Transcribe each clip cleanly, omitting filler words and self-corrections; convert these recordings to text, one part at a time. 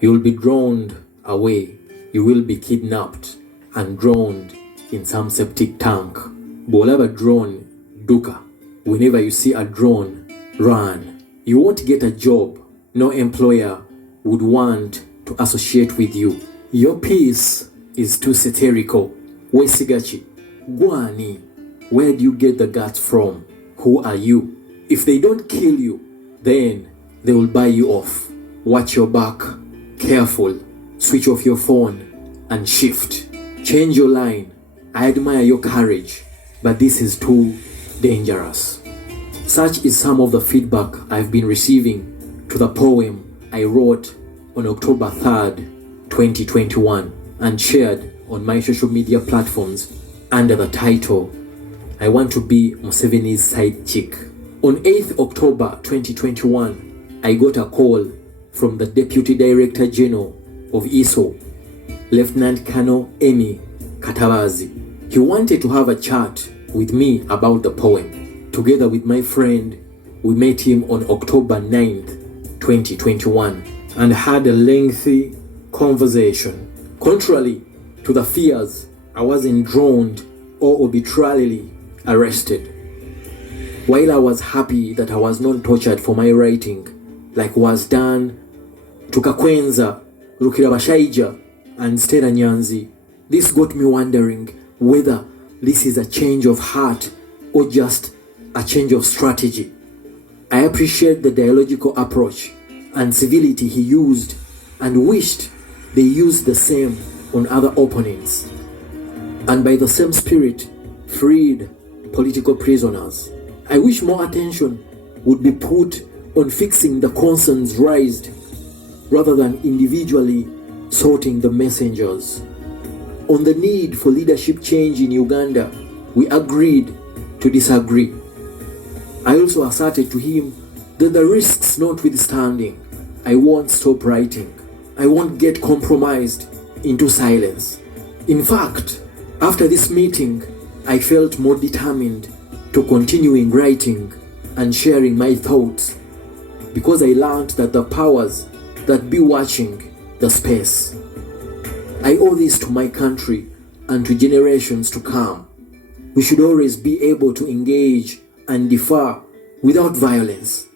You will be drowned away. You will be kidnapped and drowned in some septic tank. Bolaba drone, duka. Whenever you see a drone, run. You won't get a job. No employer would want to associate with you. Your peace is too satirical. Wesigachi, Gwani, where do you get the guts from? Who are you? If they don't kill you, then they will buy you off. Watch your back. Careful. Switch off your phone and shift. Change your line. I admire your courage, but this is too dangerous. Such is some of the feedback I've been receiving to the poem I wrote on October 3rd, 2021 and shared on my social media platforms under the title, I Want to Be Museveni's Side Chick. On 8th October 2021, I got a call from the Deputy Director General of ISO, Lieutenant Colonel Amy Katabazi. He wanted to have a chat with me about the poem. Together with my friend, we met him on October 9th, 2021 and had a lengthy conversation. Contrary to the fears, I wasn't drowned or arbitrarily arrested. While I was happy that I was not tortured for my writing, like was done to Kakwenza, Rukirabashaija, and Stella Nyanzi, this got me wondering whether this is a change of heart or just a change of strategy. I appreciate the dialogical approach and civility he used and wished they used the same on other opponents, and by the same spirit freed political prisoners. I wish more attention would be put on fixing the concerns raised rather than individually sorting the messengers. On the need for leadership change in Uganda, we agreed to disagree. I also asserted to him that the risks notwithstanding, I won't stop writing. I won't get compromised into silence. In fact, after this meeting, I felt more determined to continuing writing and sharing my thoughts because I learned that the powers that be watching the space. I owe this to my country and to generations to come. We should always be able to engage and differ without violence.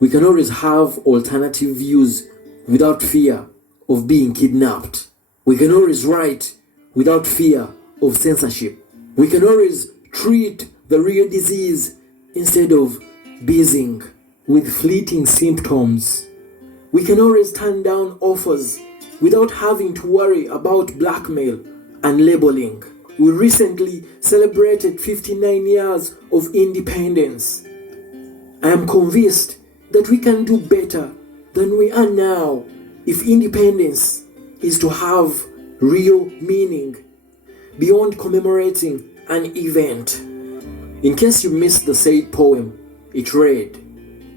We can always have alternative views without fear of being kidnapped. We can always write without fear of censorship. We can always treat the real disease instead of busying with fleeting symptoms. We can always turn down offers without having to worry about blackmail and labeling. We recently celebrated 59 years of independence. I am convinced that we can do better than we are now if independence is to have real meaning beyond commemorating an event. In case you missed the said poem, it read,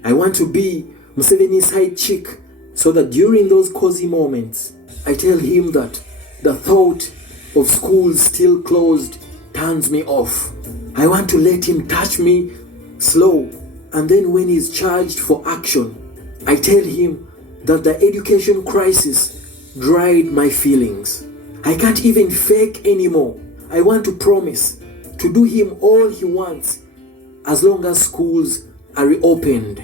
I want to be Museveni's side chick so that during those cozy moments, I tell him that the thought of schools still closed turns me off. I want to let him touch me slow, and then when he's charged for action, I tell him that the education crisis dried my feelings. I can't even fake anymore. I want to promise to do him all he wants as long as schools are reopened.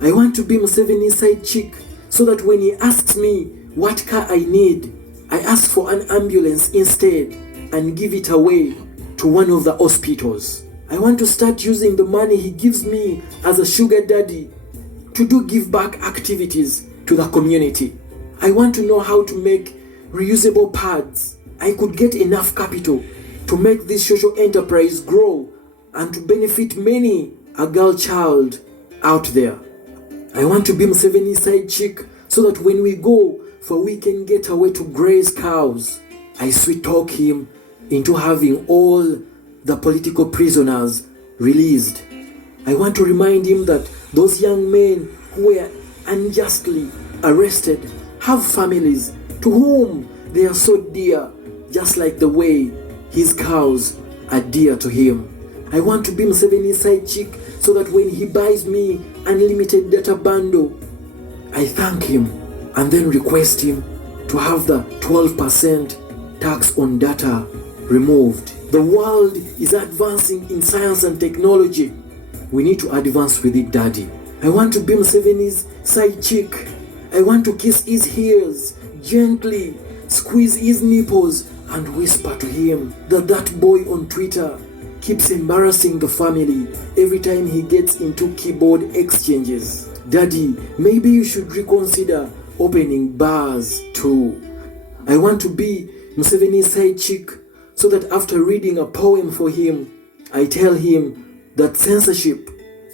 I want to be Museveni's side chick so that when he asks me what car I need, I ask for an ambulance instead and give it away to one of the hospitals. I want to start using the money he gives me as a sugar daddy to do give back activities to the community. I want to know how to make reusable pads. I could get enough capital to make this social enterprise grow and to benefit many a girl child out there. I want to be Museveni's side chick so that when we go for weekend getaway to graze cows, I sweet talk him into having all the political prisoners released. I want to remind him that those young men who were unjustly arrested have families to whom they are so dear, just like the way his cows are dear to him. I want to be Museveni's side chick so that when he buys me unlimited data bundle, I thank him and then request him to have the 12% tax on data removed. The world is advancing in science and technology. We need to advance with it, Daddy. I want to be Museveni's side chick. I want to kiss his ears gently, squeeze his nipples, and whisper to him that boy on Twitter keeps embarrassing the family every time he gets into keyboard exchanges. Daddy, maybe you should reconsider opening bars too. I want to be Museveni's side chick so that after reading a poem for him, I tell him that censorship,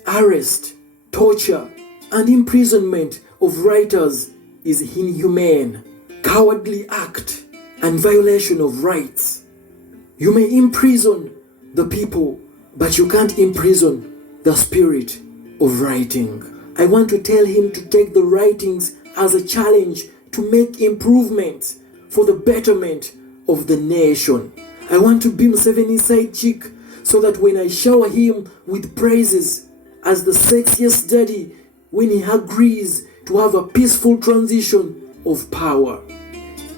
arrest, torture, and imprisonment of writers is inhumane, cowardly act, and violation of rights. You may imprison the people, but you can't imprison the spirit of writing. I want to tell him to take the writings as a challenge to make improvements for the betterment of the nation. I want to be Museveni's side chick so that when I shower him with praises as the sexiest daddy, when he agrees to have a peaceful transition of power.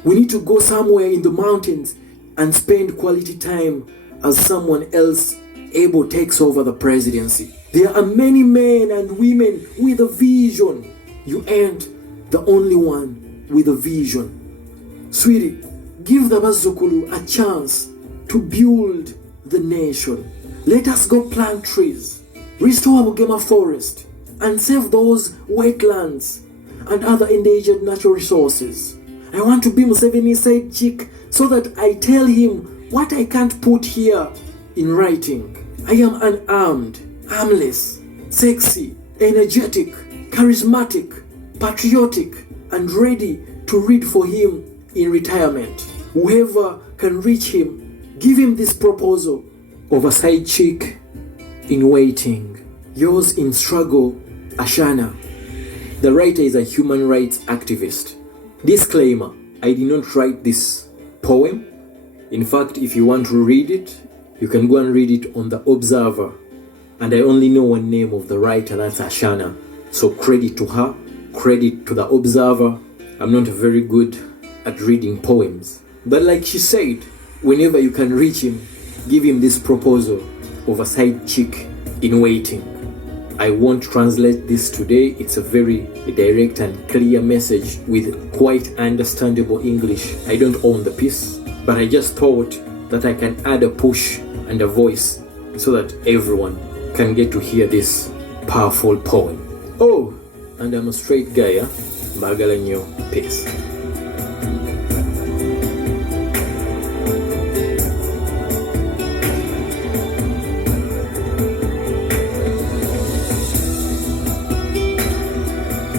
We need to go somewhere in the mountains and spend quality time as someone else able takes over the presidency. There are many men and women with a vision. You ain't the only one with a vision. Sweetie, give the Bazukulu a chance to build the nation. Let us go plant trees, restore Bugema Forest, and save those wetlands and other endangered natural resources. I want to be Museveni's side chick so that I tell him what I can't put here in writing. I am unarmed, armless, sexy, energetic, charismatic, patriotic, and ready to read for him in retirement. Whoever can reach him, give him this proposal of a side chick in waiting. Yours in struggle, Ashana. The writer is a human rights activist. Disclaimer, I did not write this poem. In fact, if you want to read it, you can go and read it on The Observer. And I only know one name of the writer, that's Ashana. So credit to her, credit to The Observer. I'm not very good at reading poems. But like she said, whenever you can reach him, give him this proposal of a side chick in waiting. I won't translate this today. It's a very direct and clear message with quite understandable English. I don't own the piece, but I just thought that I can add a push and a voice so that everyone can get to hear this powerful poem. Oh, and I'm a straight guy, Mbagala nnyo. Peace.